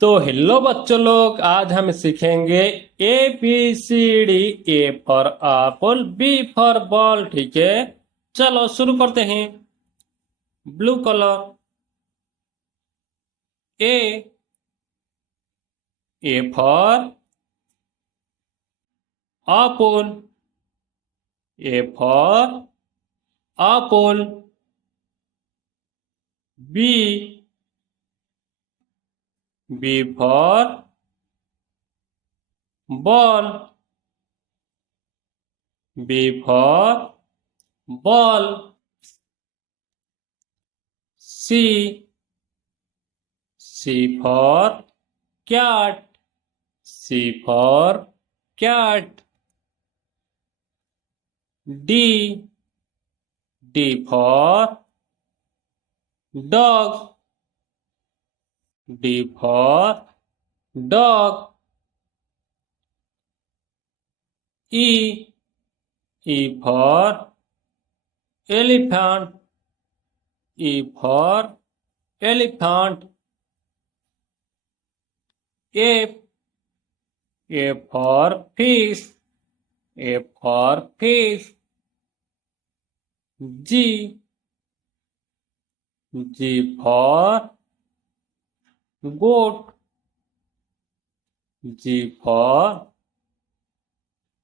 तो हेलो बच्चों लोग, आज हम सीखेंगे A B C D. A for apple, B for ball. ठीक है, चलो शुरू करते हैं। Blue colour. A. A for apple. A for apple. B. B for ball. B for ball. C. C for cat. C for cat. D. D for dog. D for dog. E. E for elephant. E for elephant. F. F for fish. F for fish. G. G for goat. G for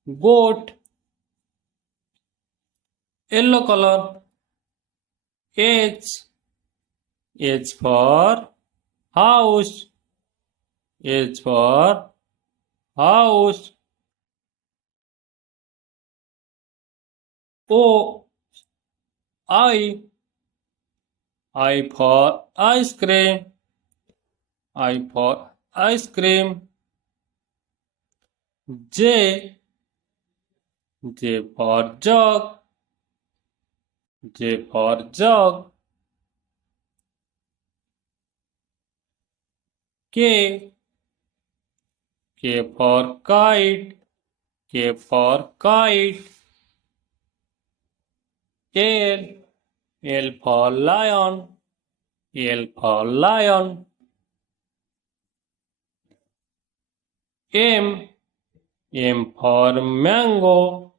goat. Yellow color. H. H for house. H for house. O. I. I for ice cream. I for ice cream. J. J for jug. J for jug. K. K for kite. K for kite. L. L for lion. L for lion. M. M for mango.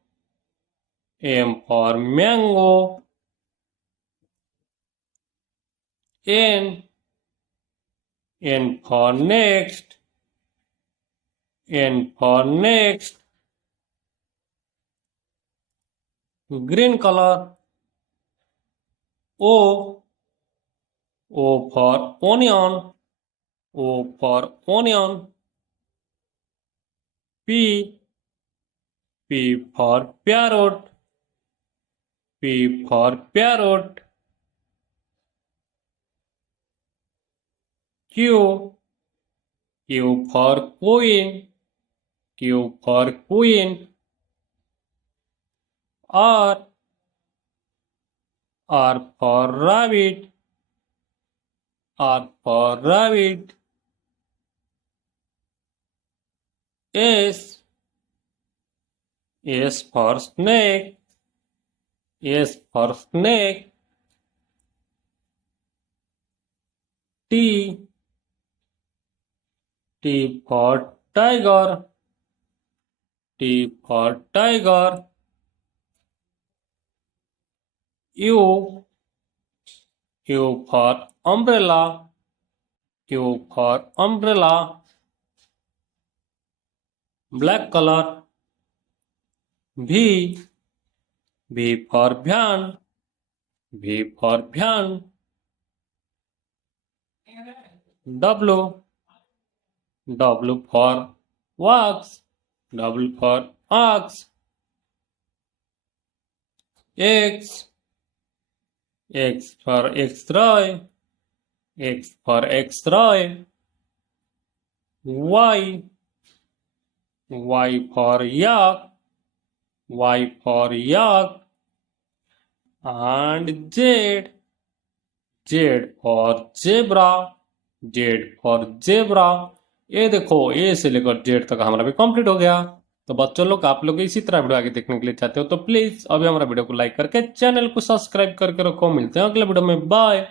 M for mango. N. N for next. N for next. Green color. O. O for onion. O for onion. P. P for parrot. P for parrot. Q. Q for queen. Q for queen. R. R for rabbit. R for rabbit. S. S for snake. S for snake. T. T for tiger. T for tiger. U. U for umbrella. U for umbrella. Black color. V. V for van. V for van. W. W for wax. W for ox. X. X for X-ray. X for X-ray. Y. Y for yak. Y for yak. And Z. Z for zebra. Z for zebra. ये देखो, ए से लेकर Z तक हमारा भी complete हो गया। तो बच्चों लोग, आप लोग इसी तरह वीडियो आगे देखने के लिए चाहते हो तो प्लीज अभी हमारा वीडियो को लाइक करके चैनल को सब्सक्राइब करके रखो। मिलते हैं अगले वीडियो में। बाय।